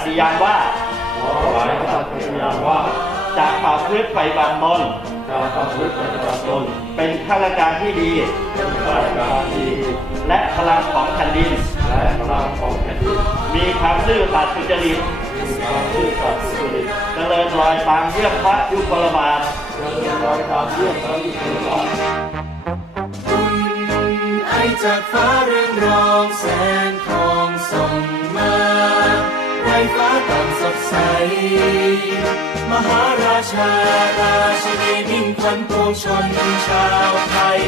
ปฏิญาณว่าขอสัตย์ปฏิญาณว่าจะประพฤติปบางมตนจะประพฤติปฏิบางมตนเป็นข้าราชการที่ดีเป็นข้าราชการที่ดี และพลังของแผ่นดินและพลังของแผ่นดิน มีความซื่อสัตย์สุจริตมีความซื่อสัตย์สุจริตเจริญรอยตามเยี่ยมพระยุคลบาทเจริญรอยตามเยี่ยมพระยุคลบาทจากฟ้าเรืองรองแสง ฟ้าต่างสดใส มหาราชาราชินีมิ่งขวัญปวงชนชาวไทย